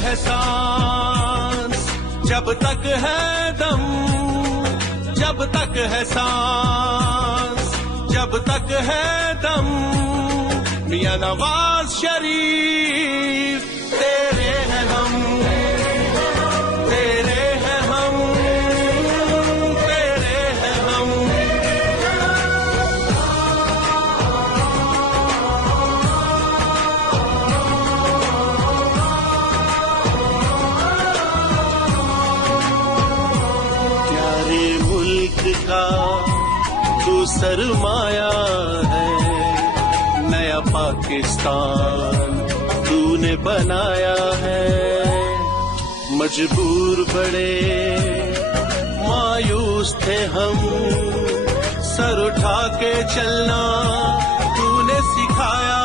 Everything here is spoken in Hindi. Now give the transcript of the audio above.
है सांस, जब तक है दम, जब तक है सांस, जब तक है दम, मियां नवाज शरीफ तेरे हैं हम, तेरे हैं हम, तेरे हैं हम। प्यारे मुल्क का तू सरमाया है, नया पाकिस्तान तूने बनाया है। मजबूर बड़े मायूस थे हम, सर उठा के चलना तूने सिखाया